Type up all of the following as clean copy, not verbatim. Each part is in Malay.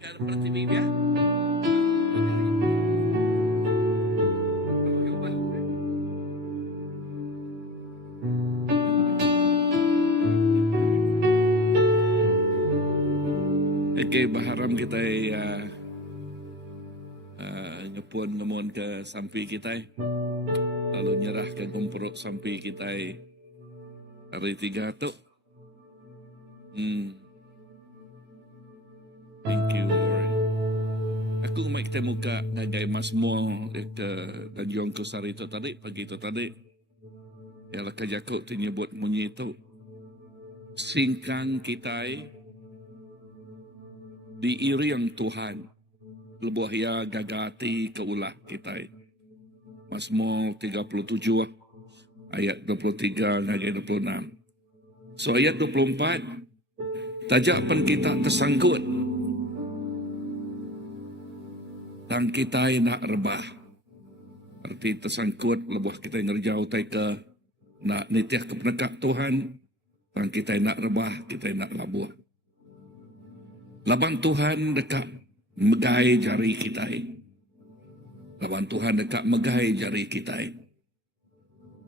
Pratibim ya. Okay, baharam kita ngepun ngemon ke sampi kita, lalu nyerah ke gomprok sampi kita hari 3 tu. Thank you Lord. Aku mai kita muka ngagai masmo ke Tanjung Kusari tu tadi, pagi tu tadi. Ialah kajakuk tu nyebut munyi tu. Singkang kita diiring Tuhan. Lebuh ya gagati ke ulah kita. Mazmur 37 ayat 23 hingga 26. So ayat 24, tajapan kita tersangkut. Dan kita nak rebah. Arti tersangkut lebuh kita ngerjau tai ke nak nitiah ke penekak Tuhan. Dan kita nak rebah, kita nak labuh. Labang Tuhan dekat megai jari kita. Labang Tuhan dekat megai jari kita.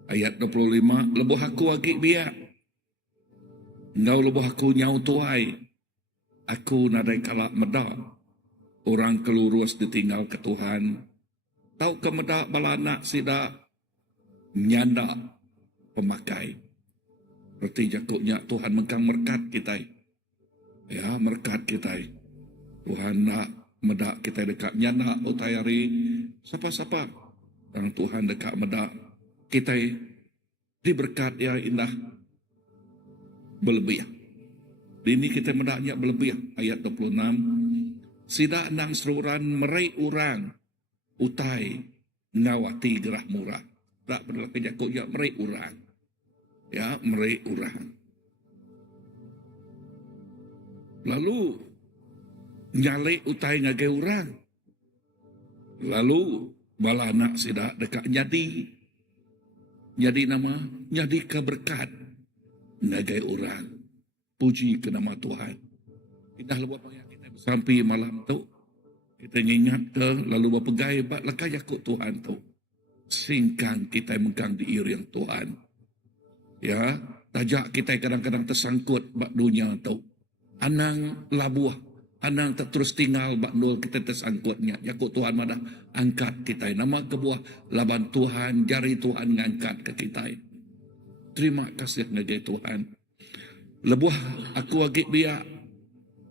Ayat 25, lebuh aku agik biak. Ngau lebuh aku nyau tuai. Aku nadai kalak medak. Orang kelurus ditinggal ke Tuhan. Tahu ke medak balanak sidak. Nyanda pemakai. Berarti jakuknya Tuhan mengkang merkat kita. Ya, merkat kita. Tuhan nak medak kita dekat nyanda utayari. Siapa-siapa. Dan Tuhan dekat medak kita diberkat ya indah. Berlebih. Ini kita mendaknya berlebih. Ayat 26. Sidak nang seruran merai orang. Utai ngawati gerah murah. Tak berlaku jakuk ya merai orang. Ya, merai orang. Lalu nyalik utai ngagai orang. Lalu bala anak sidak dekat nyadi. Nyadi nama, nyadi keberkat. Ngagai orang. Puji ke nama Tuhan. Indah lebuh panggian kita sampai malam tu. Kita ingat ke lalu berpegai bak lekah yakut Tuhan tu. Singkang kita mengkang diiring Tuhan. Ya, tajak kita kadang-kadang tersangkut bak dunia tu. Anang labuh. Anang tak terus tinggal bak nol kita tersangkutnya. Yakut Tuhan mana angkat kita. Nama kebuah laban Tuhan, jari Tuhan ngangkat ke kita. Terima kasih ngagai Tuhan. Lebuh aku agik biak.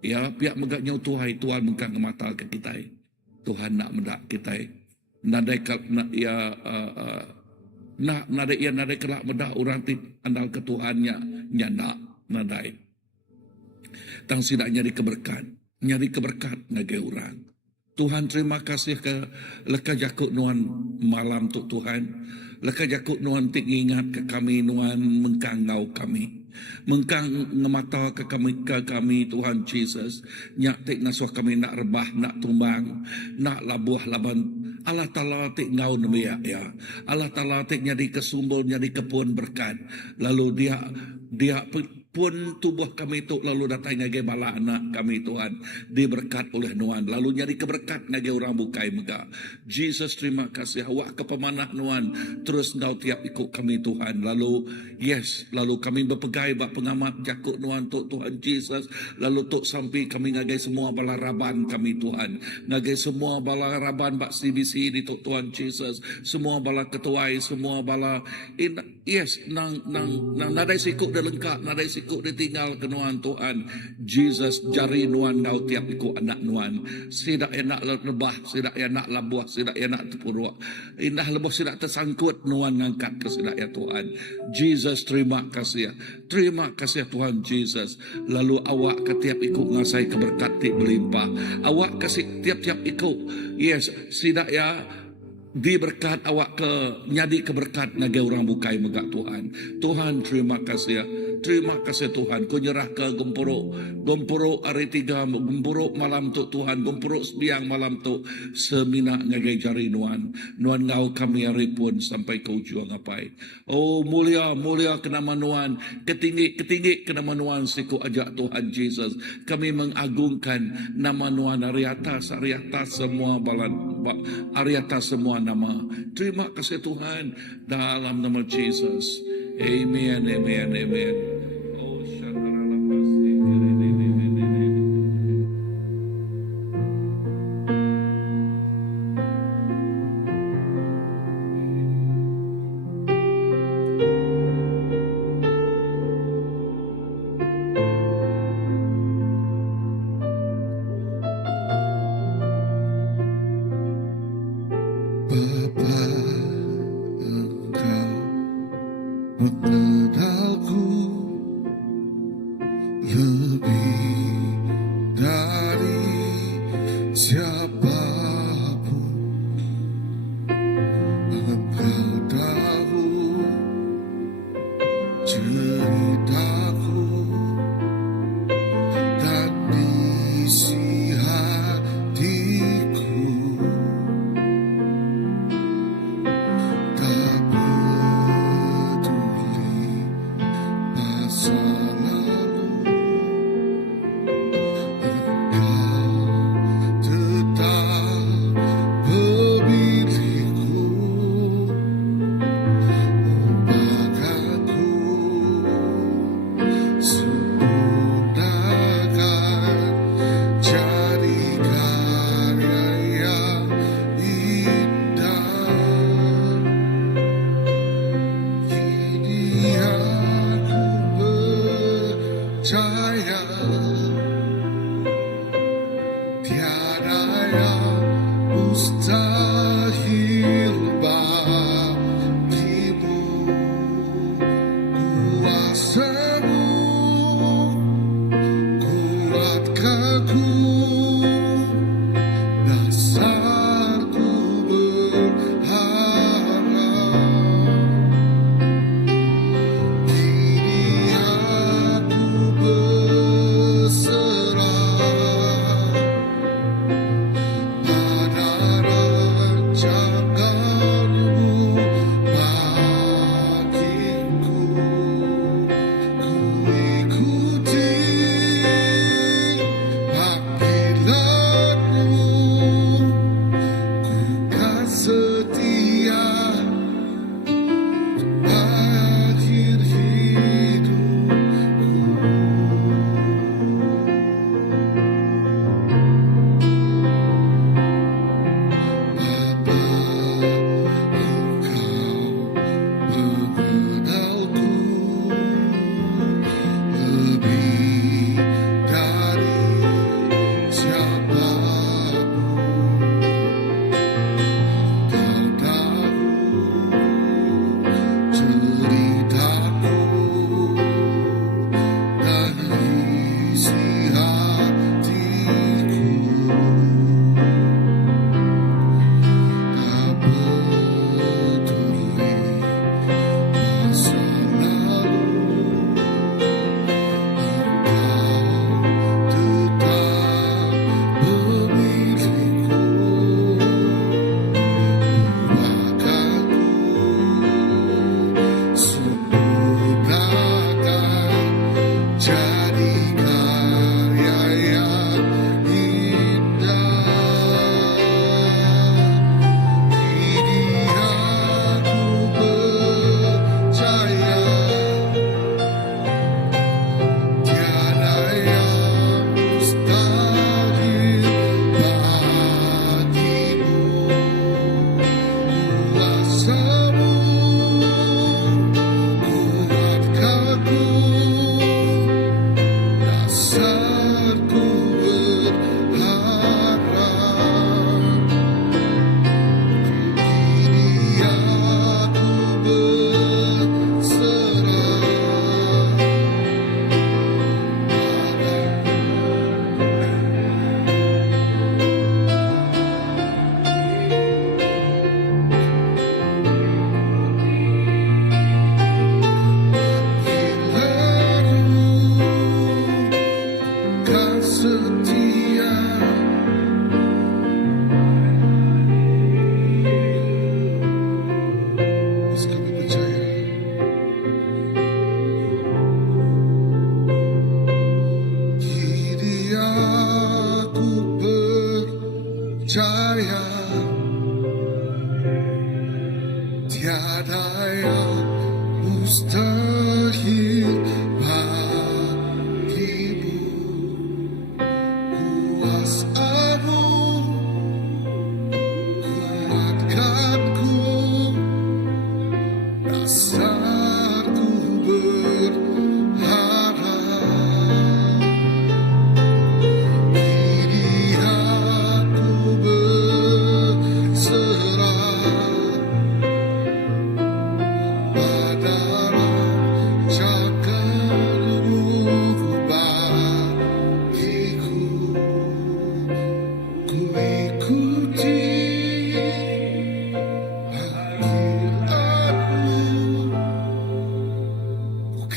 Ya, pihak megaknya Tuhan, Tuhan mengkang mata ke kita. Tuhan nak medak kita. Nadai nak ya nak nadai ya nadai kelak medak orang andal ke Tuhannya nyanda nadai. Tang sidak nyari keberkat ngagai orang. Tuhan terima kasih ke leka jakut nuan malam tu Tuhan. Leka jakut nuan tik ingat ke kami nuan mengkang ngau kami. Mengkang ngemata ke kami Tuhan Jesus. Nyak tik nasuh kami nak rebah, nak tumbang, nak labuh laban Allah Ta'ala tik ngau nemiak ya. Allah Ta'ala tik nyadi kesumbul, nyadi kepun berkat. Lalu dia pun tubuh kami itu lalu datang ngagai bala anak kami Tuhan diberkat oleh Nuan lalu nyari keberkat ngagai orang bukai megah. Jesus terima kasih awak ke pemanah Nuan terus ngau tiap ikut kami Tuhan lalu kami berpegai bak pengamat jakut Nuan Tuhan Jesus lalu tuk sampai kami ngagai semua bala raban kami Tuhan ngagai semua bala raban bak CBC di Tuhan Jesus semua bala ketuai semua bala nang nadai sikuk dah lengkap nadai sikuk ditinggal ke Nuan Tuhan Jesus jari Nuan ngau tiap ikut anak Nuan sidak enak lebah sidak enak labuah sidak enak terpuruk indah lebah sidak tersangkut Nuan ngangkat ke sidak ya Tuhan Jesus terima kasih Tuhan Jesus lalu awak ke tiap ikut ngasai keberkat tik berlimpah awak kasih tiap-tiap ikut sidak ya diberkat awak ke nyadi keberkat ngagai orang bukai megak Tuhan terima kasih Terima kasih Tuhan, ku nyerah ke gempuruk hari 3, gempuruk malam tu Tuhan, gempuruk siang malam tu, semina ngagai jari nuan ngau kami hari pun sampai ke ujung apai. Oh mulia ke nama nuan, ketinggi ke nama nuan siku ajak Tuhan Yesus. Kami mengagungkan nama nuan hari atas semua hari atas semua nama. Terima kasih Tuhan dalam nama Yesus. Amen, amen, amen. Oh, Bapa, Engkau mengenalku lebih dari siapapun. Engkau tahu ceritaku dan isi hatiku. Tak peduli masa lalu, Engkau tetap pemilikku. Bagaku sempurnakan jadi karya yang indah. Kini aku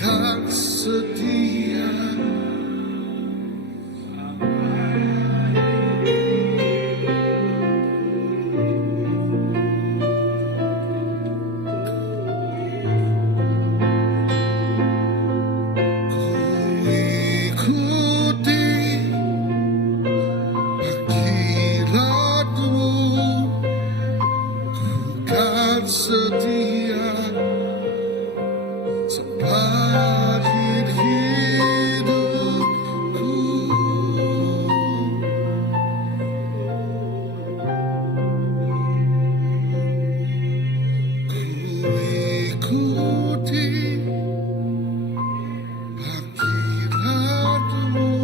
kan setia. Ikuti panggilanmu, ku kan setia sampai akhir hidupku. Ku ikuti panggilanmu,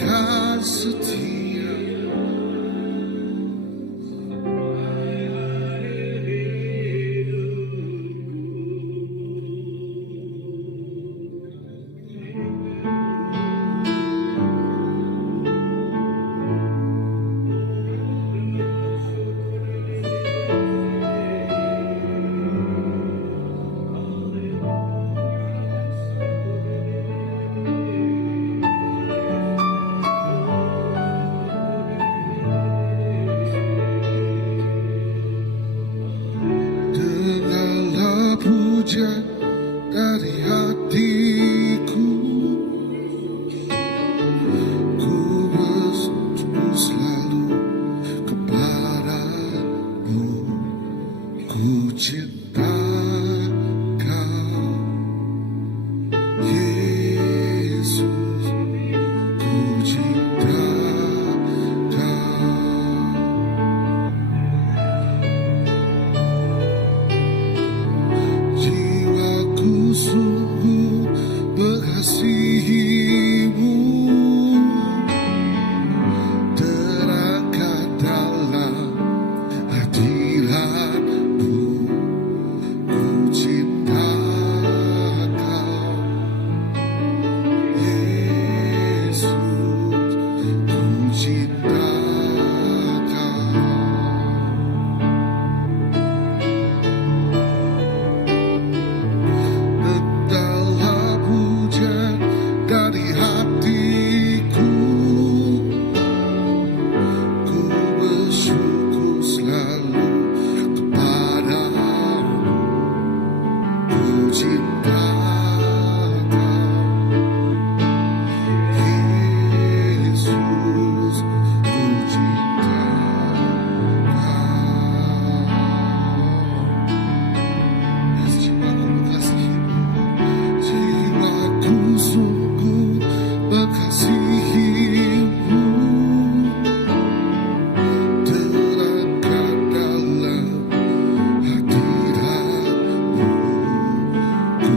kan setia. Dengarlah pujian dari hatiku, ku berseru selalu kepadamu. Ku cinta Kau, Yesus, ku cinta Kau. Jiwaku sungguh mengasihimu, terangkat dalam hadiratmu. Ku cinta Kau, Yesus, ku cinta Kau. Dengarlah pujian dari hatiku, ku bersyukur selalu kepadamu. Ku cinta Kau, Yesus, ku cinta Kau. Yes, jiwaku mengasihimu, jiwaku sungguh mengasihimu, terangkat dalam hadiratmu. Ku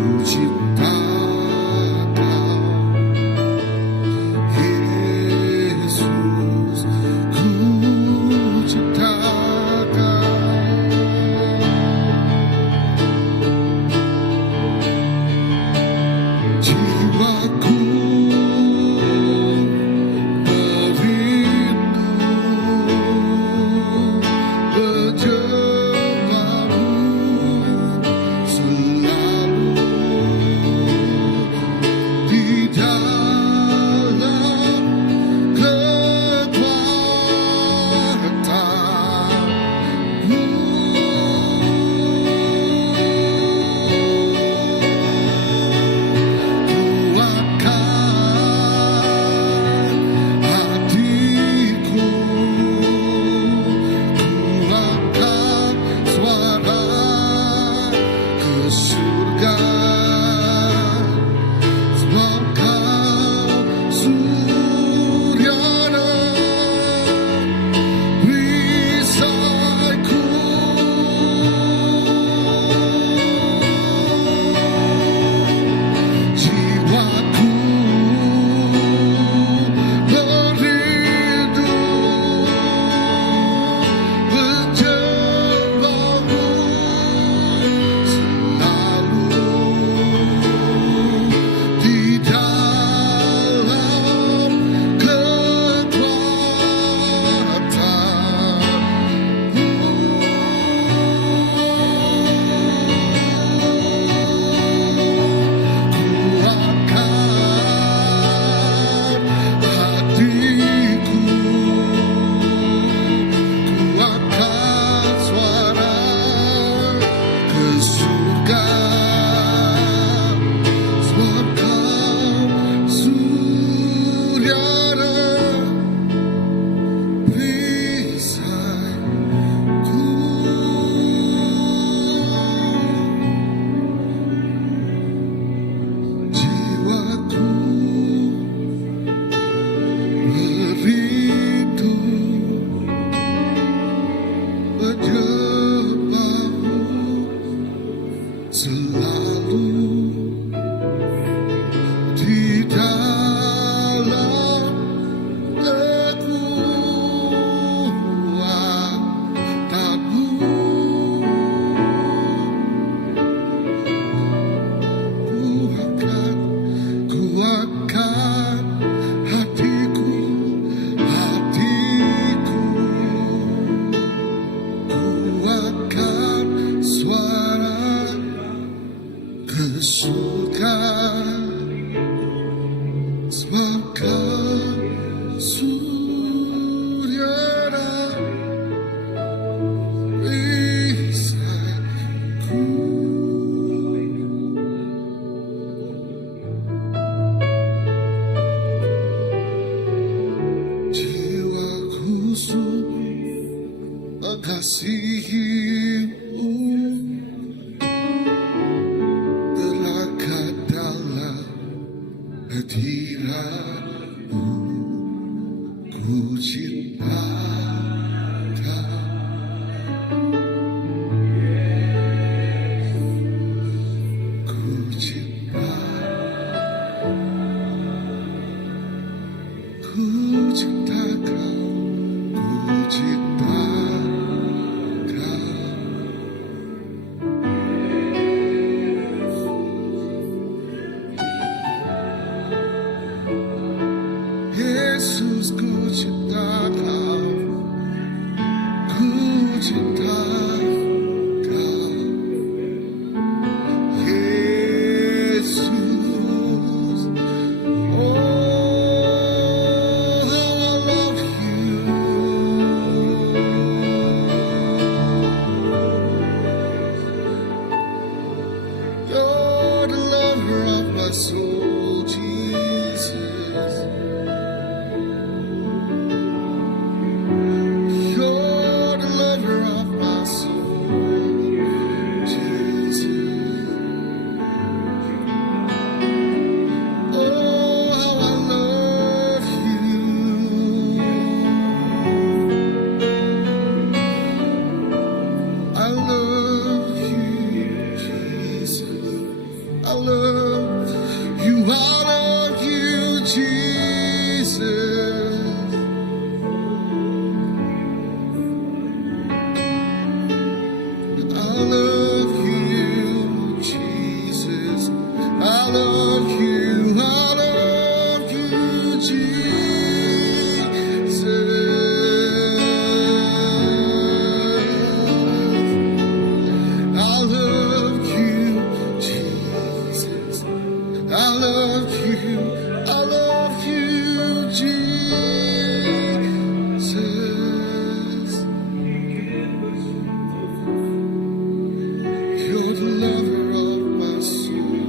selalu di dalam kekuatanmu. Kuatkan hatiku, kuatkan suara kesukaan, sebab kau saudara perisaiku. Jiwaku sungguh mengasihimu, terlekat dalam hadiratmu. Ku cinta kau, ku cinta, ku cinta kau, ku cinta kau. Yesus, ku cinta kau, ku cinta kau. Yesus, oh how I love you. You're the lover of my soul, Jesus. You're the lover of my soul, Jesus. Oh, how I love you. I love you, Jesus. I love you. I love you, Jesus. I love you, Jesus. I love you. I love you, Jesus. I love you, Jesus. I love you. I love you, Jesus. You're the lover of my soul.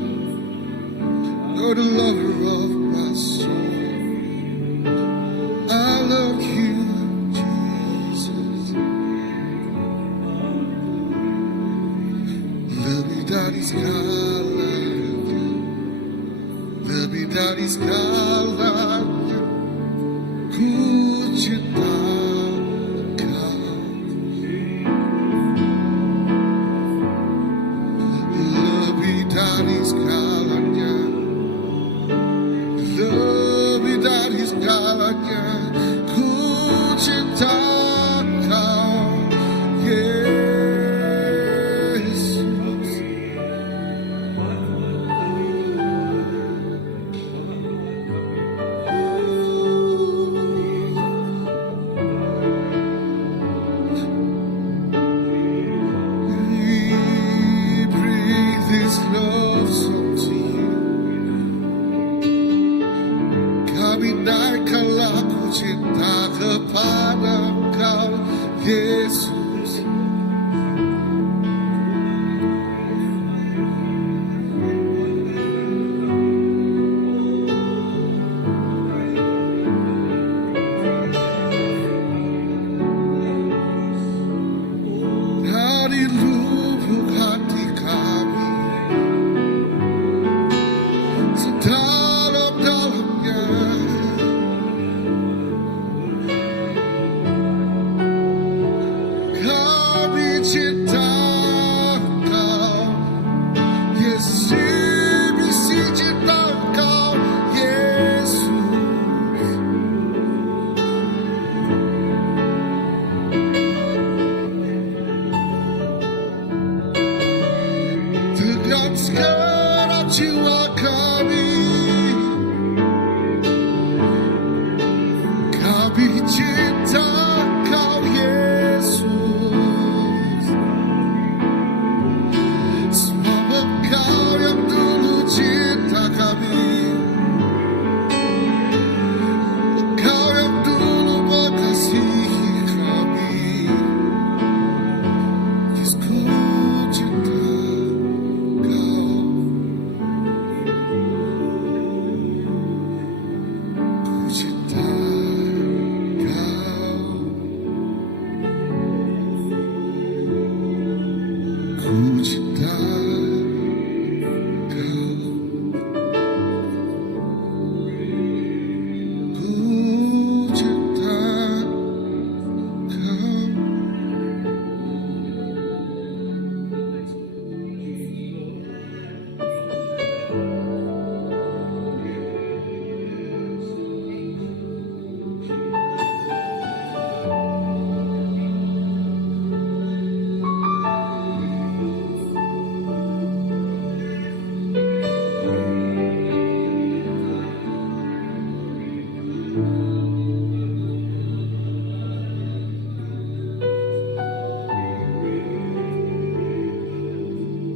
You're the lover of my soul. I love you, Jesus. Lebih dari segalanya, lebih dari segalanya, ku cinta kau. Lebih dari segalanya, lebih dari segalanya, ku cinta kau, Yesus. Bisi cinta Kau Yesus, dengan segala jiwa kami cinta Kau Yesus, sebab Kau yang dulu cinta kami, Kau yang dulu mengasihi kami. Yesus, ku cinta Kau, ku cinta ku cinta Kau, ku cinta Kau.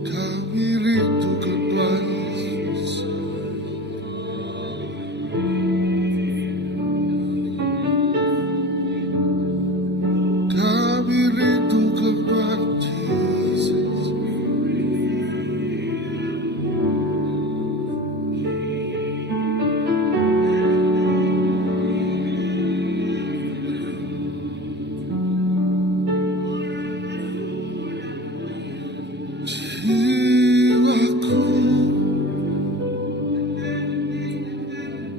Kami rindukan Tuhan Yesus, kami rindukan Tuhan Yesus. Jiwaku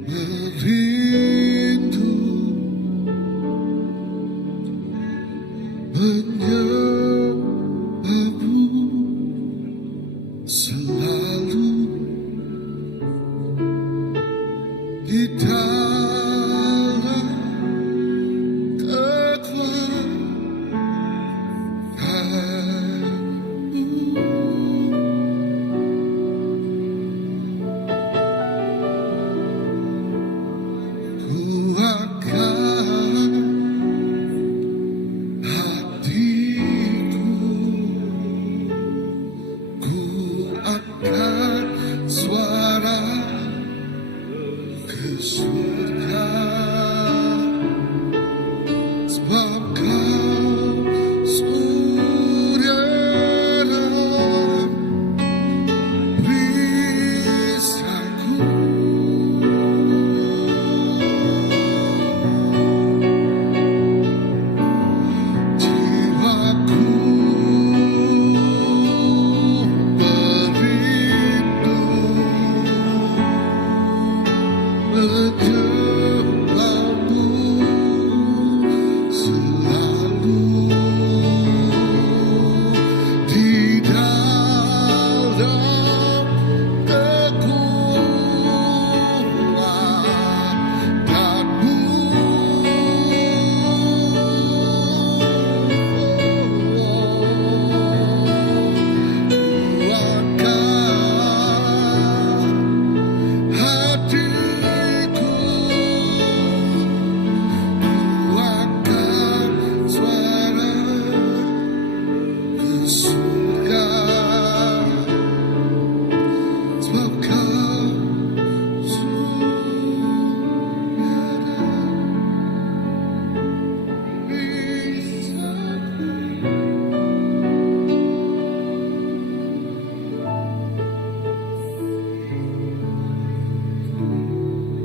merindu menyembahmu selalu di dalam suara ke surga, sebab Kau surya dan perisaiku. Jiwaku menjemputmu selalu di dalam kekuatanmu. Kuatkan hatiku, kuatkan suara ke surga, sebab Kau surga dan perisaiku.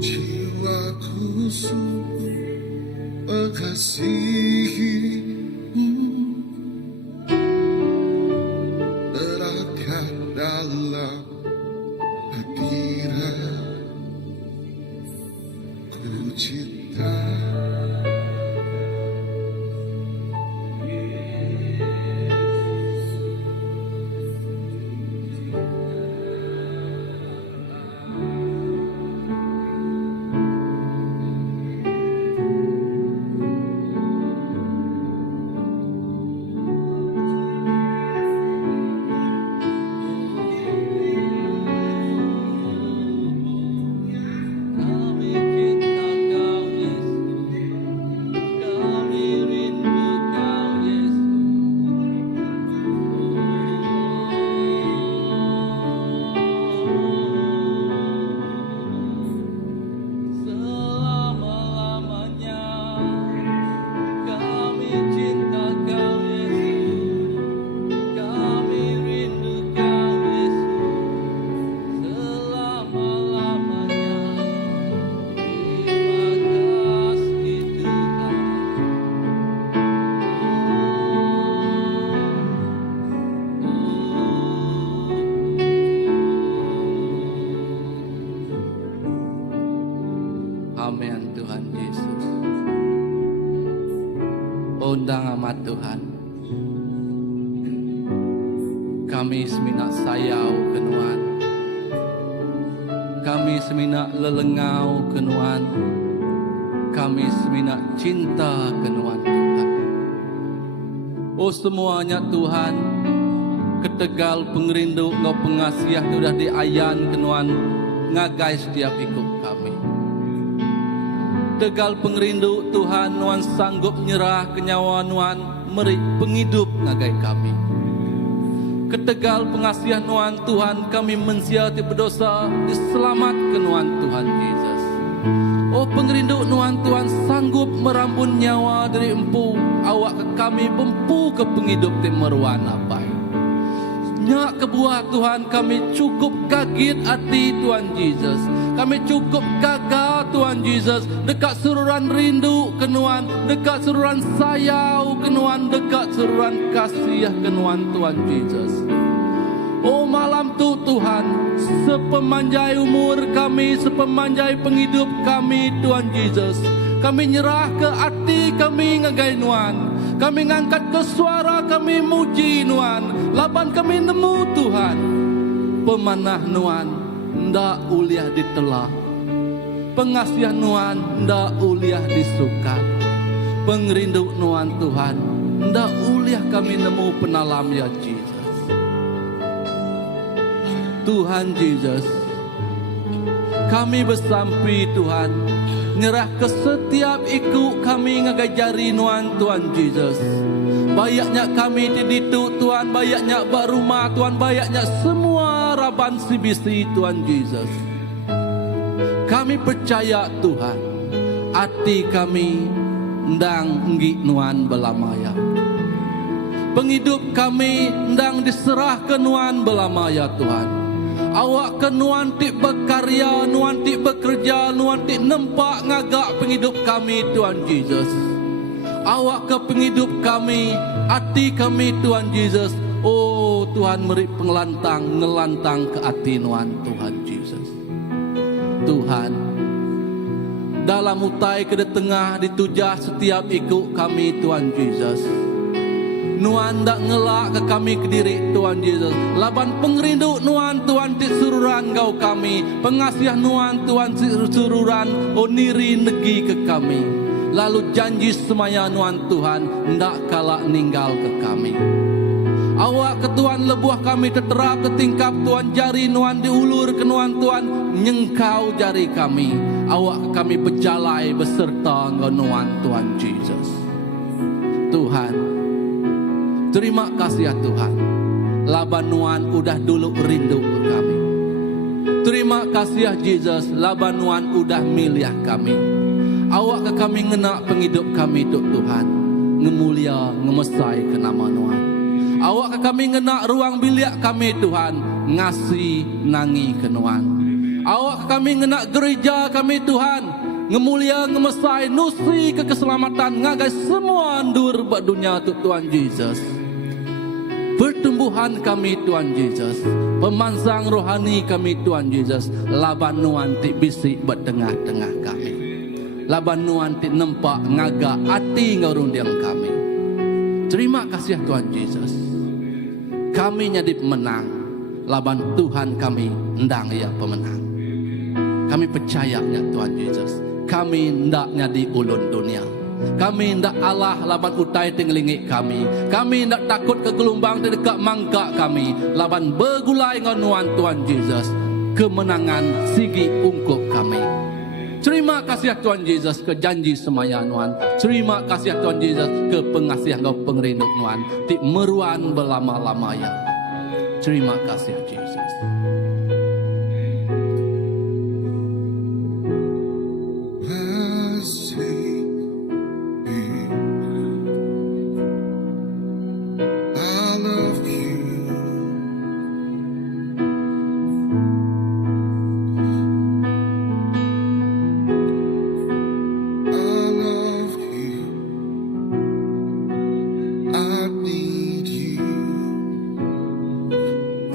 Jiwaku sungguh mengasihimu, terangkan dalam hadiratku cinta. Ondang amat Tuhan. Kami semina sayau kenuan. Kami semina lelengau kenuan. Kami semina cinta kenuan Tuhan. Oh semuanya Tuhan, ketegal pengerindu Engkau pengasiah sudah diayan kenuan ngagai setiap ikut kami. Tegal pengerindu Tuhan nuan sanggup nyerah kenyawa nuan meri penghidup ngagai kami. Ketegal pengasiah nuan Tuhan kami mensiati berdosa diselamat kenuan Tuhan Yesus. Oh pengerindu nuan Tuhan sanggup merambun nyawa dari empu awak ke kami bempu ke penghidup temeruan apa. Nyak kebuah Tuhan kami cukup kaget hati Tuhan Yesus. Kami cukup gagah Tuhan Yesus. Dekat seruran rindu kenuan. Dekat seruran sayau kenuan. Dekat seruran kasih kenuan Tuhan Yesus. Oh malam tu Tuhan, sepemanjai umur kami, sepemanjai penghidup kami Tuhan Yesus. Kami nyerah ke hati kami ngagai nuan. Kami ngangkat ke suara kami muji nuan. Laban kami nemu Tuhan. Pemanah nuan ndak uliah ditelah. Pengasihan nuan ndak uliah disukat. Pengrindu nuan Tuhan ndak uliah kami nemu penalam ya Jesus. Tuhan Yesus, kami bersampi Tuhan, nyerah ke setiap ikut kami ngagajari nuan Tuhan Yesus. Bayaknya kami di ditu Tuhan, bayaknya bak rumah Tuhan, bayaknya semua raban sibisi Tuhan Yesus. Kami percaya Tuhan, hati kami ndang nggi nuan belamaya. Penghidup kami ndang diserah ke nuan belamaya Tuhan. Awak ke nuan tik berkarya, nuan tik bekerja, nuan tik nempak ngagak penghidup kami Tuhan Yesus. Awak ke penghidup kami, hati kami Tuhan Yesus. Oh Tuhan beri pengelantang, ngelantang ke hati nuan Tuhan Yesus. Tuhan, dalam utai ke tengah ditujah setiap ikut kami Tuhan Yesus. Nuan dak ngelak ke kami ke diri Tuhan Yesus. Laban pengerindu nuan Tuhan ti sururan kau kami. Pengasiah nuan Tuhan ti sururan oniri negi ke kami. Lalu janji semaya nuan Tuhan ndak kalak ninggal ke kami. Awak ke Tuhan lebuah kami terterap ke tingkap Tuhan jari nuan diulur ke nuan Tuhan nyengkau jari kami. Awak ke kami berjalai beserta ke nuan Tuhan Yesus. Tuhan, terima kasih ya Tuhan. Laban nuan udah dulu rindu ke kami. Terima kasih ya Yesus. Laban nuan udah milih kami. Awak ke kami ngena penghidup kami Tuhan. Ngemulia ngemesai ke nama nuan. Awak ke kami ngena ruang bilik kami Tuhan. Ngasih nangi ke nuan. Awak ke kami ngena gereja kami Tuhan. Ngemulia ngemesai nusi ke keselamatan ngagai semua andur buat dunia Tuhan Yesus. Pertumbuhan kami Tuhan Yesus, pemansang rohani kami Tuhan Yesus. Laban nuan ti bisik buat tengah-tengah kami. Laban nuan ti nempak ngaga hati ngarundiang kami. Terima kasih Tuhan Yesus. Kami nyadip menang. Laban Tuhan kami ndang ya pemenang. Kami percayanya Tuhan Yesus. Kami ndak nyadi ulun dunia. Kami ndak Allah laban utai tinglingik kami. Kami ndak takut ke gelombang dekat mangga kami. Laban bergulai ngonuan Tuhan Yesus. Kemenangan sigi ungkup kami. Terima kasih Tuhan Yesus ke janji semaya nuan. Terima kasih Tuhan Yesus ke pengasiah kau pengerindu nuan. Ti meruan belama-lamaya. Terima kasih Yesus.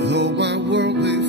Though my world may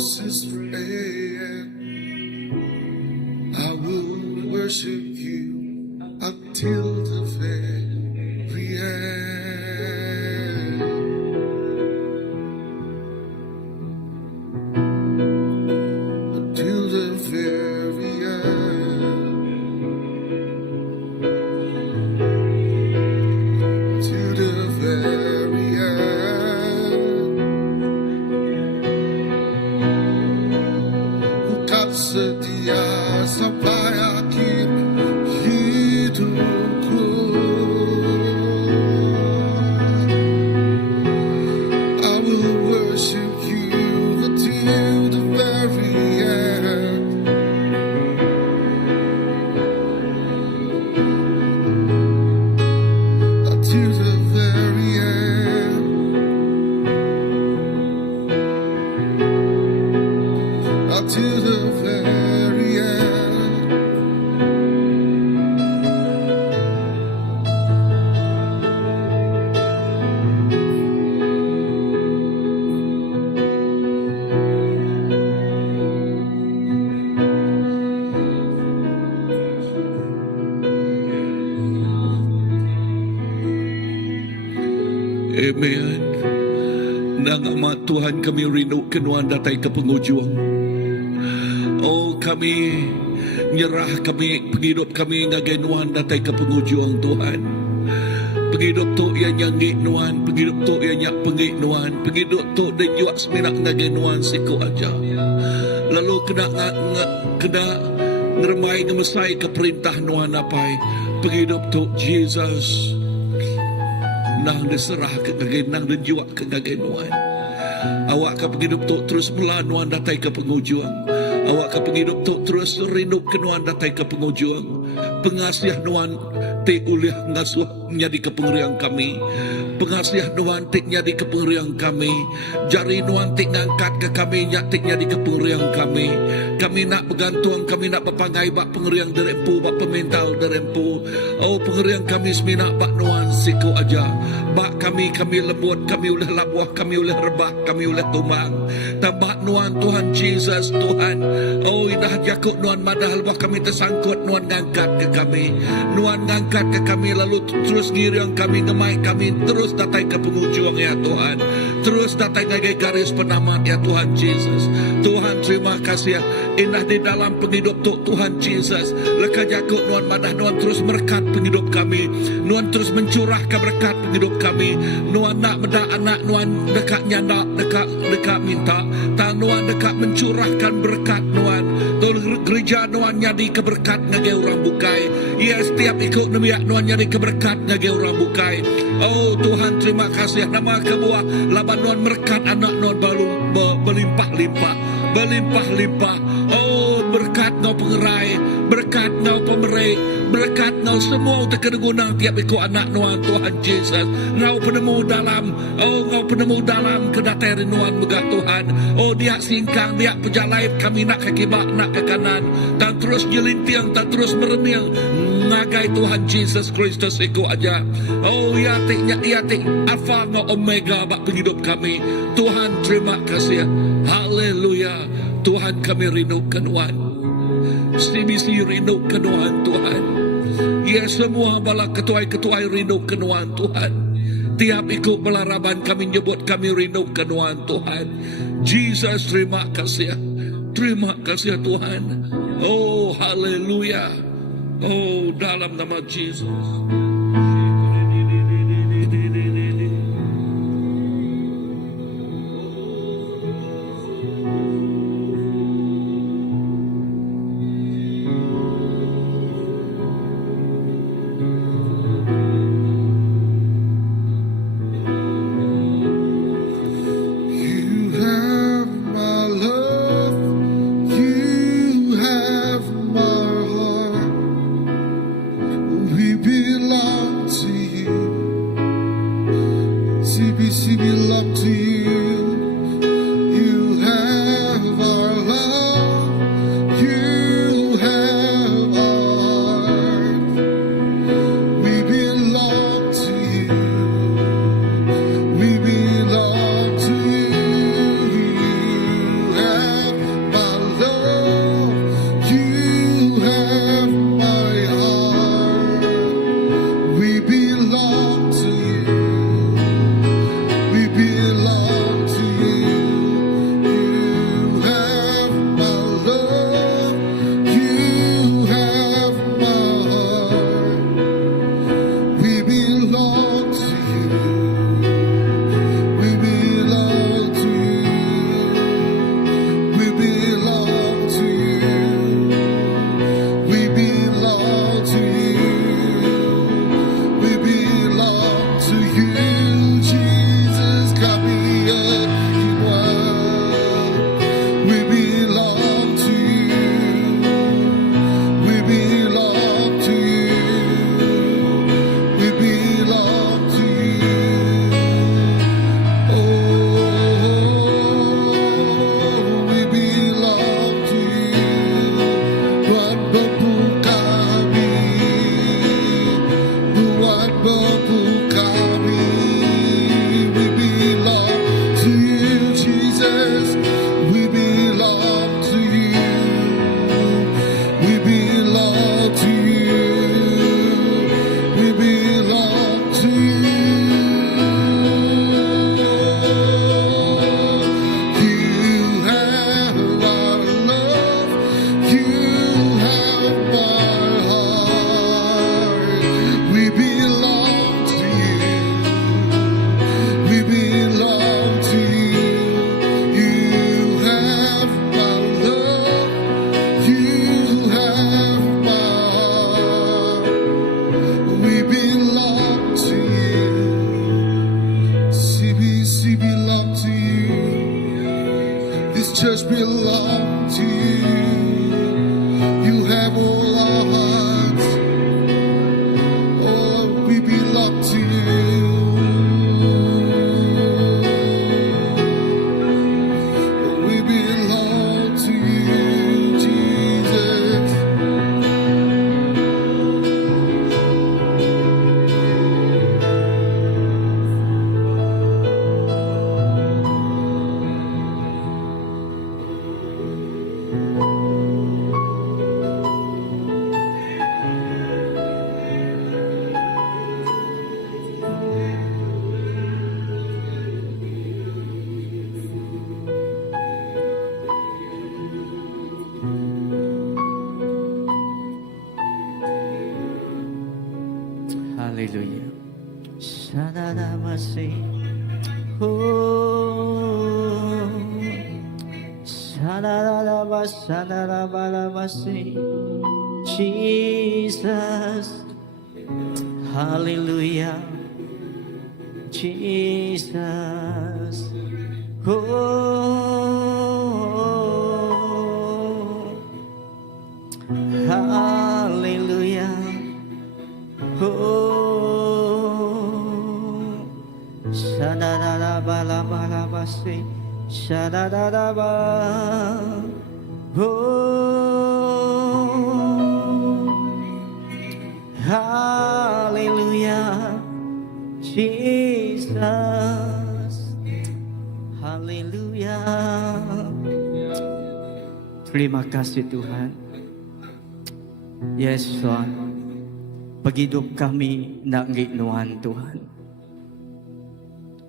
Moses prayed, I will worship you until the very end. Until the very end. Till the very end. Setia sampai akhir hidupku. I will worship you until the very end. Until the very end. Until the very end. Amen. Nang Ama Tuhan, kami rindu kenuan datai ke penghujung. Oh, kami nyerah, kami penghidup kami ngagai nuan datai ke penghujung Tuhan. Penghidup tu ia nyangi nuan, penghidup tu ia nyak pengik nuan, penghidup tu dan juak seminak ngagai nuan siku aja. Lalu kena ngeremai ngemesai ke perintah nuan apai. Penghidup tu Jesus nang diserah ke ngagai nang dan juak ke ngagai nuan. Awak ke penghidup tu terus melanuan datai ke penghujung. Awak ke penghidup tu terus rindu kenuan datai ke penghujung. Pengasiah nuan ti ulih ngasuh nyadi ke pengeriang kami. Pengasiah nuan ti nyadi ke pengeriang kami. Jari nuan ti ngangkat ke kami nyak ti nyadi ke pengeriang kami. Kami nak bergantung, kami nak berpangai bak pengeriang derempu, bak pemental derempu. Oh, pengeriang kami seminak bak nuan siku aja. Bak kami lembut, kami oleh labuah, kami oleh rebah, kami oleh tumang. Tambah nuan Tuhan Jesus Tuhan. Oh, indah jakuk nuan madahal bah kami tersangkut nuan ngangkat ke kami. Nuan ngangkat ke kami lalu terus giriang kami ngemai kami terus datai ke penghujung ya Tuhan. Terus datai ngagai garis penamat ya Tuhan Jesus. Tuhan terima kasih ya. Indah di dalam penghidup Tuhan Jesus. Leka jakuk nuan madah nuan terus berkat penghidup kami. Nuan terus mencurahkan berkat penghidup kami. Nuan nak beda anak nuan dekat nyanda dekat minta. Tak nuan dekat mencurahkan berkat nuan. Tolong gereja nuan nyadi keberkat ngagai orang bukai. Ya setiap ikut nemiak nuan nyadi keberkat ngagai orang bukai. Oh Tuhan terima kasih. Nama kebuah laban nuan merkat anak nuan berlimpah-limpah. Berlimpah-limpah. Oh berkat ngau pengerai, berkat ngau pemerai, berkat ngau semua terkegunang tiap ikut anak nuan Tuhan Jesus. Ngau penemu dalam, oh ngau penemu dalam kedatai nuan megah Tuhan. Oh dia singkang, dia pejalai kami nak ke kibak, nak ke kanan. Dan terus jelintiang, dan terus meremil. Ngagai Tuhan Jesus Kristus ikut aja. Oh ya tik Alpha ngau Omega bak penghidup kami. Tuhan terima kasih. Haleluya. Tuhan kami rindukan Tuhan. CBC rindukan Tuhan. Ya semua bala ketuai-ketuai rindukan Tuhan. Tiap ikut belaraban kami nyebut kami rindukan Tuhan. Jesus terima kasih. Terima kasih Tuhan. Oh haleluya. Oh dalam nama Jesus. We belong. belong to you. You have all our hearts. Oh, we belong to you. We belong to you, Jesus. Hallelujah. Shadadamasi. Oh. Shadadadabasi. Jesus. Hallelujah. Jesus. Oh. Hallelujah. Oh, shadadadabalabasi, shadadadaba. Oh, hallelujah, Jesus, hallelujah. Terima kasih Tuhan. Yes, Tuhan. Paghidup kami ng ginuan, Tuhan.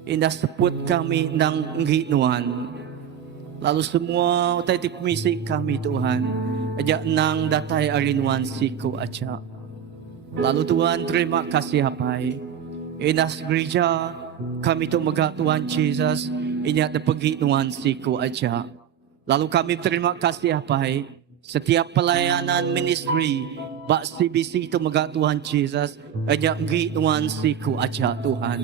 Inasapot kami ng ginuan. Lalu semua utay tipmisik kami, Tuhan. Aja nang datay arinuan siku aja. Lalu Tuhan, terima kasih hapay. Inas gereja kami tumaga Tuhan Jesus. Inya na paghinuan siku aja. Lalu kami terima kasih hapay. Setiap pelayanan ministry Bak CBC itu megak Tuhan Jesus. Ajak ngi nuan siku aja Tuhan.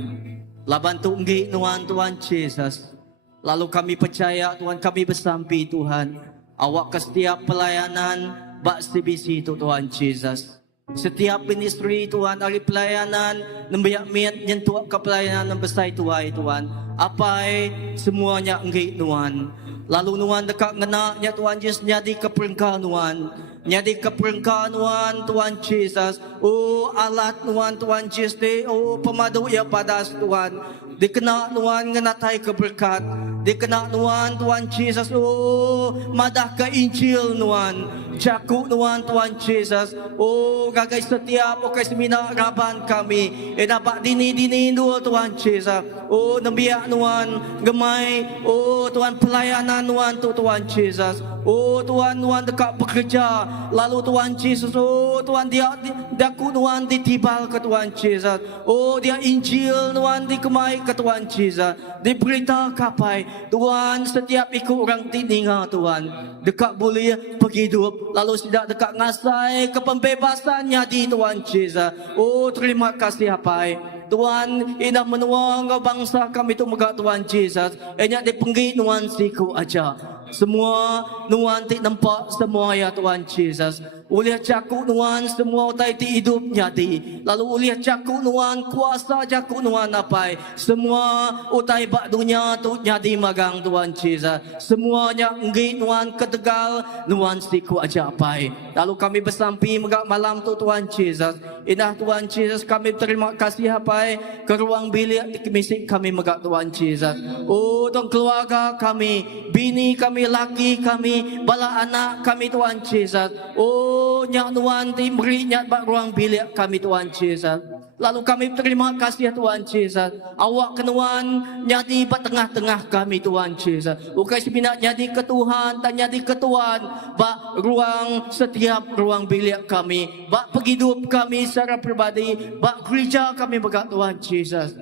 Laban tu ngi nuan Tuhan Jesus. Lalu kami percaya Tuhan, kami bersampi Tuhan. Awak ke setiap pelayanan Bak CBC itu Tuhan Jesus. Setiap ministry Tuhan, hari pelayanan nembayak miat nyentuak ke pelayanan besar Tuhan Tuhan. Apai semuanya ngi nuan. Lalu nuan dekat ngenaknya Tuhan Yesus nyadi keperengkaan nuan. Nyadi keperengkaan nuan Tuhan Yesus. Oh alat nuan Tuhan Yesus. Oh pemadu ya padas Tuhan. Dikena nuan ngenatai keberkat. Dikena nuan Tuhan Yesus. Oh madah ke Injil nuan. Jakuk nuan Tuhan Yesus. Oh gagai setiap okai semina raban kami. Dapat dini dua Tuhan Yesus. Oh nembiak nuan gemai. Oh Tuhan pelayanan nuan tu Tuhan Yesus. Oh Tuhan nuan dekat bekerja. Lalu Tuhan Yesus. Oh Tuhan dia daku nuan ditibal ke Tuhan Yesus. Oh dia Injil nuan dikemai ke Tuhan Yesus. Diberita kapai. Tuhan setiap ikut orang tininga Tuhan. Dekat boleh pergi hidup. Lalu tidak dekat ngasai ke pembebasannya di Tuhan Yesus. Oh terima kasih apai. Tuhan indah menuang bangsa kami itu megak Tuhan Yesus. Enyak dipenggit nuan siku aja. Semua nuan ti nampak semua ya Tuhan Yesus. Uliah cakuk nuan semua utai ti hidup nyati. Lalu uliah cakuk nuan kuasa cakuk nuan apai. Semua utai bak dunia tu nyati magang Tuhan Yesus. Semuanya enggit nuan ketegal nuan siku aja apai. Lalu kami bersampi megak malam tu Tuhan Yesus. Indah Tuhan Yesus kami terima kasih apai. Ke ruang bilik di misik kami megak Tuhan Yesus. Oh Tuhan keluarga kami, bini kami, laki kami, bala anak kami Tuhan Yesus. Oh nyak nuan ti beri nyak bak ruang bilik kami Tuhan Yesus. Lalu kami terima kasih Tuhan Yesus. Awak kenuan nyadi bak tengah-tengah kami Tuhan Yesus. Bukan sebinak nyadi ke Tuhan, tak nyadi ke Tuhan. Bak ruang setiap ruang bilik kami. Bak penghidup kami secara pribadi. Bak gereja kami megak Tuhan Yesus.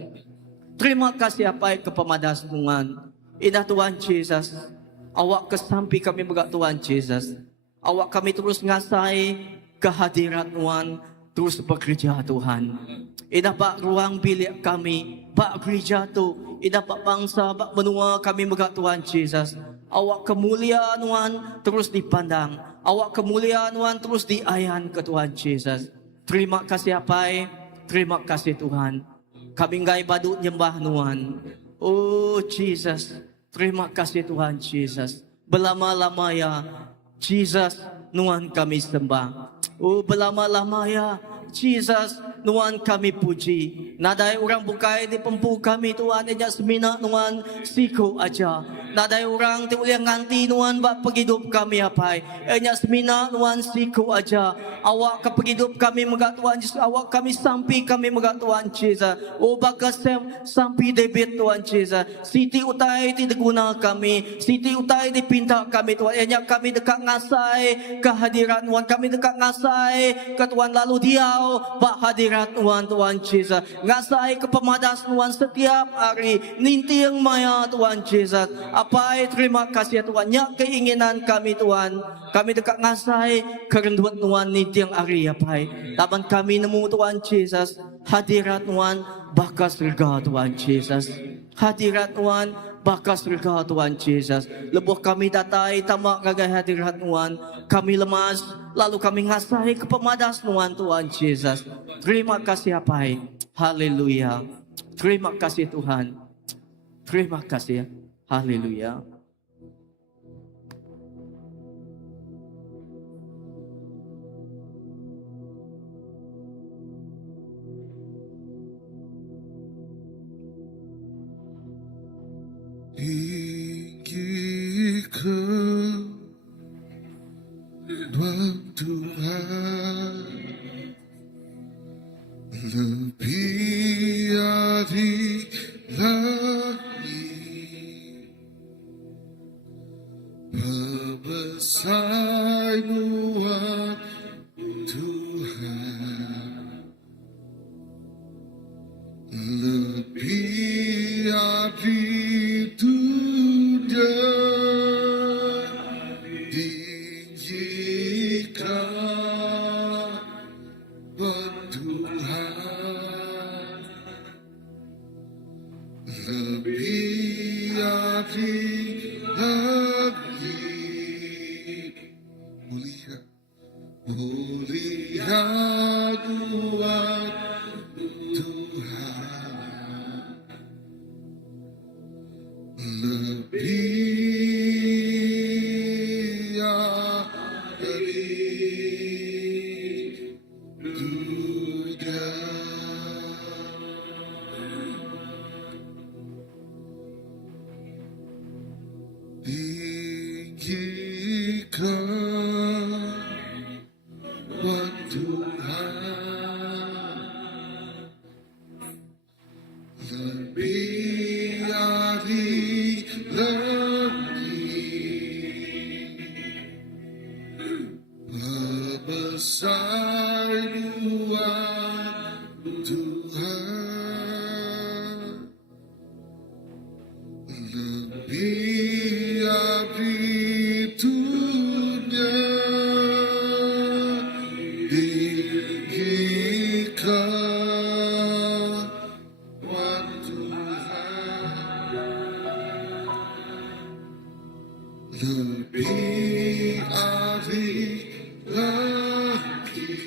Terima kasih apa ke pemadas Tuhan. Indah Tuhan Yesus. Awak kesampi kami megak Tuhan Yesus. Awak kami terus ngasai kehadiran Tuhan. Terus bekerja Tuhan. Indah bak ruang bilik kami. Bak gereja tu. Indah bak bangsa, bak menua kami megak Tuhan Yesus. Awak kemuliaan Tuhan terus dipandang. Awak kemuliaan Tuhan terus diayan ke Tuhan Yesus. Terima kasih Apai. Terima kasih Tuhan. Kami ngai badut nyembah Tuhan. Oh Jesus. Terima kasih Tuhan Yesus. Belama-lama ya Jesus Tuhan kami sembah. Oh belama-lama ya Jesus Tuhan kami puji. Nadai orang bukai di pempu kami Tuhan. Ejak semina Tuhan siku aja. Nadai orang ti uliang nganti Tuhan bak penghidup kami apai. Ejak semina Tuhan siku aja. Awak ke penghidup kami megak Tuhan Yesus. Awak kami sampai kami megak Tuhan Yesus. Oh bakas sampai debit Tuhan Yesus. Siti utai ti diguna kami. Siti utai dipinta kami Tuhan. Ejak kami dekat ngasai kehadiran Tuhan. Kami dekat ngasai ke Tuhan lalu diau bak hadirat Tuhan Tuhan Yesus. Ngasai ke pemadas Tuhan setiap hari. Nintiang maya Tuhan Yesus. Apai terima kasih Tuhan. Nyak keinginan kami Tuhan. Kami dekat ngasai kerenduan Tuhan nintiang hari apai. Taban kami nemu Tuhan Yesus. Hadirat Tuhan bakas surga Tuhan Yesus. Hadirat Tuhan bakas surga Tuhan Yesus. Lebuh kami datai tamak gagai hadirat Tuhan. Kami lemas lalu kami ngasai ke pemadas Tuhan Tuhan Yesus. Terima kasih apai. Haleluya. Terima kasih Tuhan. Terima kasih. Haleluya. Tinggi kedua Tuhan, lebih dari langit, berbesar Tuhan Tuhan, lebih dari dunia, tinggikan Tuhan, lebih dari langit, mulia, mulia Tuhan Tuhan, lebih dari dunia. Tinggikan Tuhan, lebih dari langit, besar Tuhan Tuhan, lebih dari dunia, tinggikan Tuhan, lebih dari langit,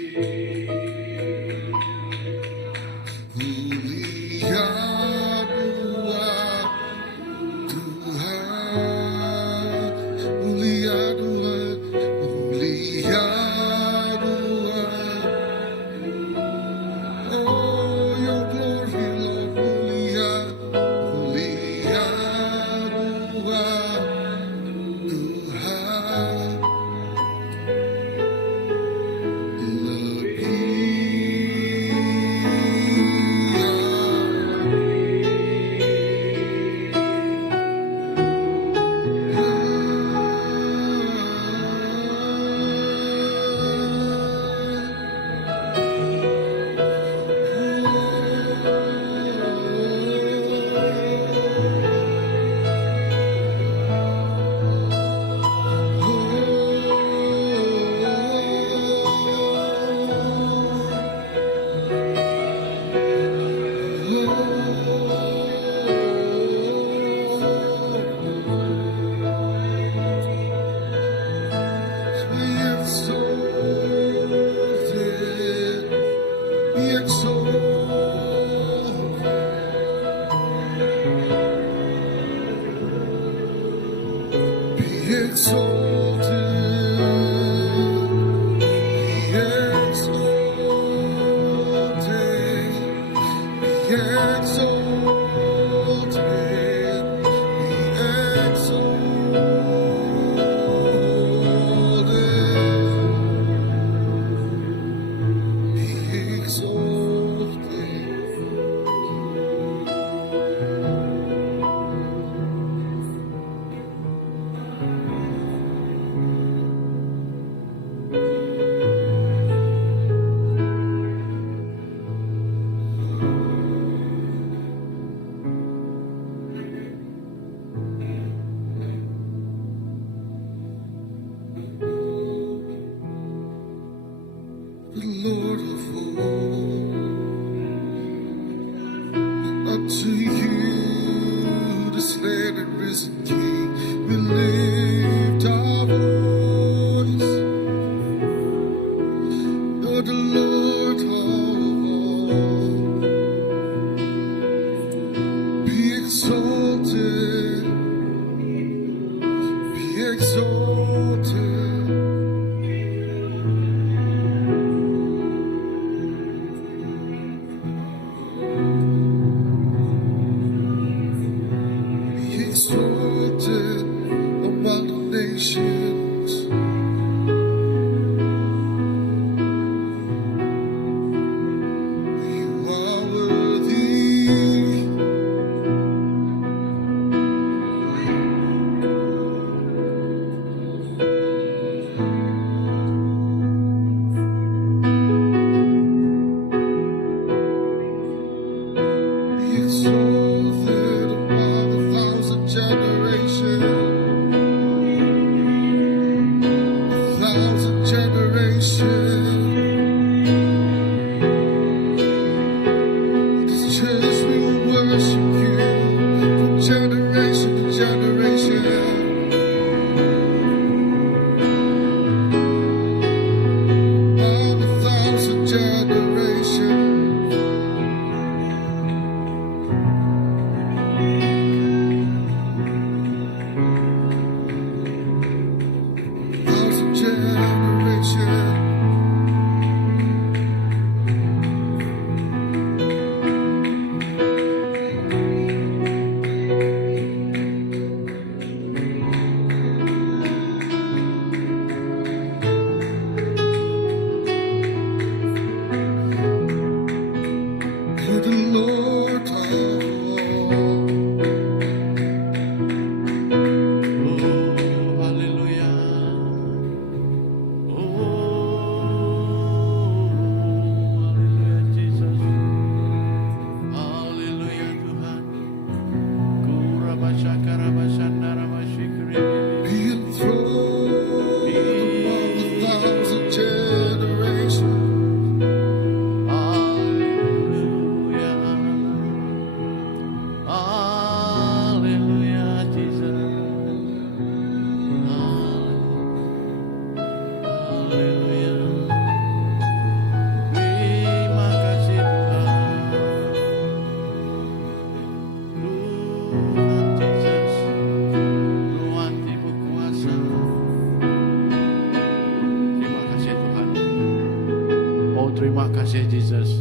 terima kasih Jesus.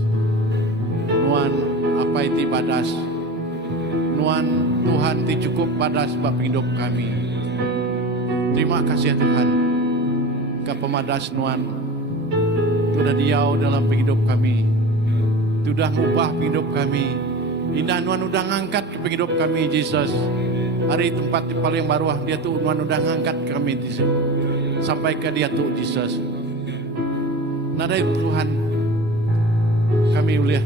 Nuan apa itu badas. Nuan Tuhan ti cukup badas bab hidup kami. Terima kasih Tuhan. Ke pemadas Nuan. Sudah diau dalam hidup kami. Sudah ngubah hidup kami. Indah Nuan udah ngangkat ke hidup kami Jesus. Hari tempat di paling baru dia tuh Nuan udah ngangkat kami sampai ke dia tuh Jesus. Nadai Tuhan kami uliah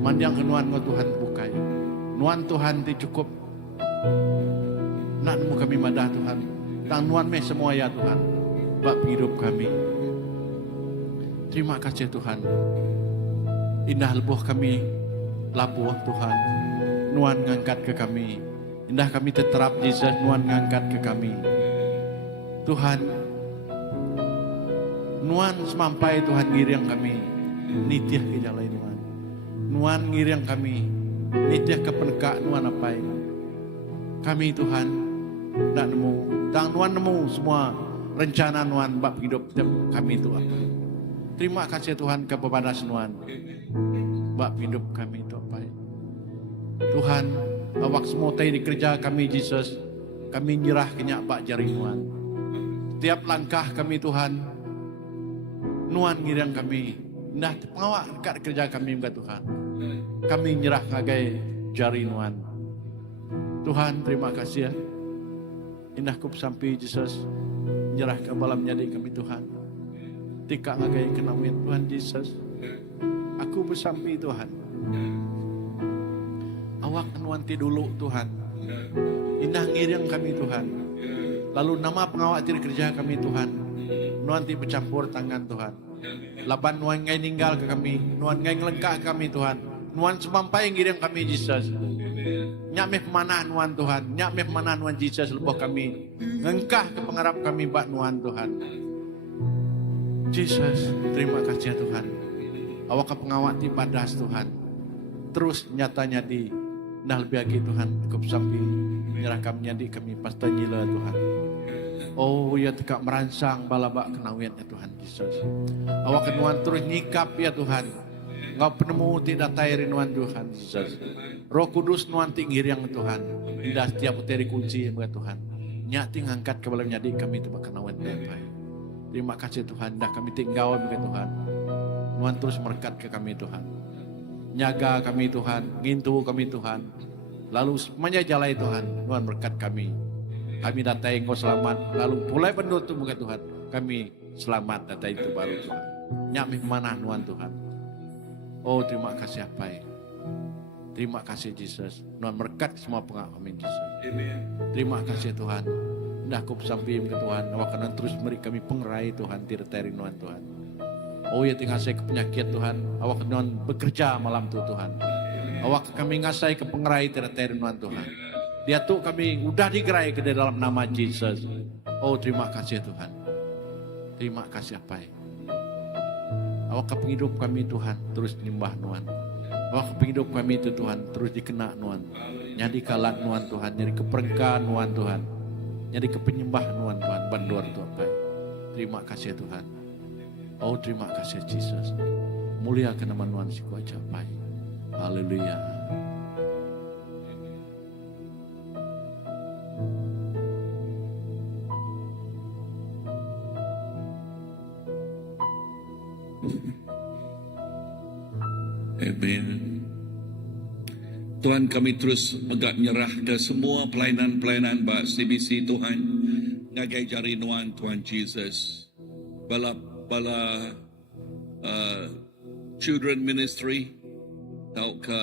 manjang ke Nuan ke Tuhan bukai. Nuan Tuhan ti cukup. Nak nemu kami madah Tuhan. Tang Nuan me semua ya Tuhan. Bab hidup kami. Terima kasih Tuhan. Indah lebuh kami labuh Tuhan. Nuan ngangkat ke kami. Indah kami terterap Jesus. Nuan ngangkat ke kami. Tuhan, Nuan semampai Tuhan ngiriang kami. Nitiah ke jalan Nuan. Nuan ngiriang kami. Nitiah ke penekak Nuan apai. Kami Tuhan, tak nemu. Tang Nuan nemu semua rencana Nuan bab hidup kami itu apa. Terima kasih Tuhan kepada Nuan. Bab hidup kami itu apa. Tuhan, awak semua tay di kerja kami Jesus. Kami nyerah kenyak bak jari Nuan. Setiap langkah kami Tuhan, Nuan ngirang kami. Nah, pengawak dekat kerja kami juga Tuhan. Kami nyerah ngagai jari Nuan. Tuhan, terima kasih ya. Indah kup sampai Jesus. Nyerah ke balam jadi kami Tuhan. Tika ngagai kenawin Tuhan Jesus. Aku bersampai Tuhan. Awak Nuan ti dulu Tuhan. Indah ngirang kami Tuhan. Lalu nama pengawak ti kerja kami Tuhan. Nuan ti bercampur tangan Tuhan. Laban Nuan ngai ninggal ke kami. Nuan ngai ngelengkak kami Tuhan. Nuan semampai ngirang kami Jesus. Nyak meh mana Nuan Tuhan. Nyak meh mana Nuan Jesus lebuh kami. Ngengkah ke pengarap kami bak Nuan Tuhan. Jesus, terima kasih Tuhan. Awak ke pengawak ti badas Tuhan. Terus nyatanya di nah lebih lagi Tuhan. Cukup sampai nyerah kami nyadi kami pasta nyila Tuhan. Oh ya tekak merangsang balabak kenawin ya Tuhan Jesus. Awak kenuan terus nyikap ya Tuhan. Ngau penemu tidak tayari nuan Tuhan Jesus. Roh Kudus nuan tinggir yang Tuhan. Indah setiap uteri kunci ya Tuhan. Nyati ngangkat ke balam nyadi kami itu kenawin ya. Terima kasih Tuhan. Dah kami tinggal ya Tuhan. Nuan terus merekat ke kami Tuhan. Nyaga kami Tuhan. Ngintu kami Tuhan. Lalu semuanya jalai Tuhan. Nuan berkat kami. Kami datai engkau selamat. Lalu mulai penutup muka Tuhan. Kami selamat datai itu baru Tuhan. Nyamih mana Nuan Tuhan. Oh terima kasih apa ya. Terima kasih Jesus. Nuan berkat semua pengak kami Jesus. Terima kasih Tuhan. Dah aku sampai ke Tuhan. Awak terus beri kami pengerai Tuhan. Tidak teri Nuan Tuhan. Oh ya tinggal saya ke penyakit Tuhan. Awak Nuan bekerja malam tu Tuhan. Awak kami ngasai ke pengerai tidak teri Nuan Tuhan. Dia tuh kami udah digerai ke dalam nama Jesus. Oh terima kasih Tuhan. Terima kasih apa ya. Awak penghidup kami Tuhan terus nyembah Nuan. Awak penghidup kami itu Tuhan terus dikena Nuan. Nyadi kalat Nuan Tuhan. Nyadi keperengkaan Nuan Tuhan. Nyadi kepenyembah Nuan Tuhan. Banduan Tuhan apa ya. Terima kasih Tuhan. Oh terima kasih Jesus. Mulia ke nama Nuan si kuat capai. Haleluya. Amen. Tuhan kami terus megak nyerah ke semua pelayanan-pelayanan bak CBC Tuhan. Ngagai jari Nuan Tuhan Jesus. Bala children ministry tau ke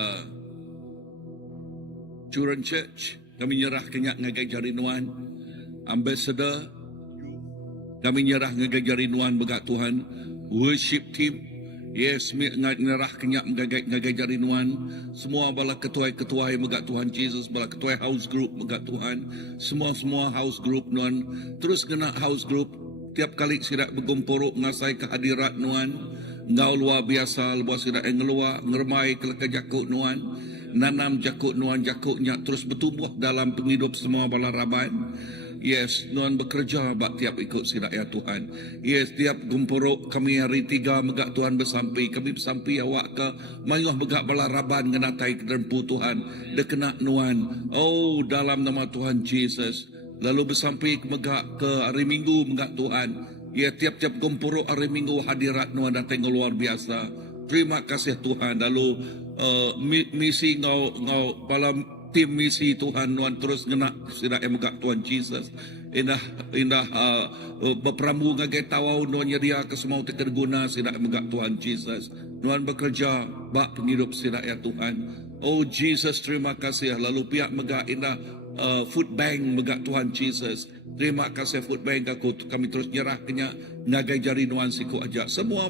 children church kami nyerah kenyak ngagai jari Nuan. Ambassador kami nyerah ngagai jari Nuan begak Tuhan. Worship team yes, ngerah kenyak ngagai jari Nuan. Semua bala ketua-ketua megak Tuhan Jesus, bala ketua house group megak Tuhan. Semua house group Nuan. Terus kena house group. Tiap kali sidak bergumpuruk ngasai kehadirat Nuan. Ngau luar biasa, lepas sidak ngeluar, ngermai kelaka jakuk Nuan. Nanam jakuk Nuan, jakuknya terus bertumbuh dalam penghidup semua bala raban. Yes, Nuan bekerja bak tiap ikut sidak ya Tuhan. Yes, tiap gumpuruk kami hari 3 megak Tuhan bersampi. Kami bersampi awak ke mayuh megak balaraban ngenatai kedempu Tuhan. Dekenak Nuan. Oh, dalam nama Tuhan Jesus. Lalu bersampi megak ke hari Minggu megak Tuhan. Ya, tiap-tiap gumpuruk hari Minggu hadirat Nuan datang luar biasa. Terima kasih Tuhan. Lalu misi ngau dalam tim misi Tuhan Nuan terus ngenak sidak megak Tuhan Jesus. Indah berperambu ngagai tawau Nuan nyedia ke semua terguna sidak megak Tuhan Jesus. Nuan bekerja bak penghidup sidak ya Tuhan. Oh Jesus, terima kasih. Lalu pihak megak indah food bank megak Tuhan Jesus. Terima kasih food bank kami terus nyerah kenya ngagai jari Nuan siku aja. Semua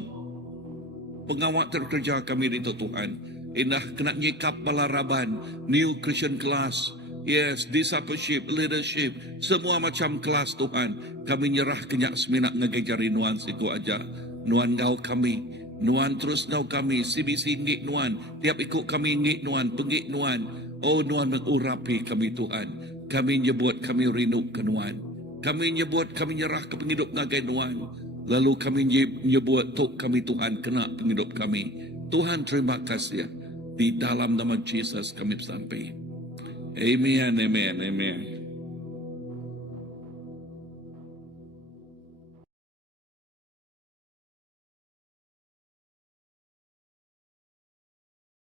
pengawal terkerja kami itu Tuhan. Indah kena nyikap balaraban, new Christian class, yes, discipleship, leadership, semua macam kelas Tuhan. Kami nyerah kenyak seminak ngegejari Nuan siku aja. Nuan ngau kami, Nuan terus ngau kami, CBC ngik Nuan, tiap ikut kami ngik Nuan, pengik Nuan. Oh Nuan mengurapi kami Tuhan. Kami nyebut kami rindu ke Nuan. Kami nyebut kami nyerah ke penghidup ngagai Nuan. Lalu kami nyebut tok kami Tuhan kena penghidup kami. Tuhan terima kasih. Di dalam nama Jesus kami bersampai. Amen, amen, amen.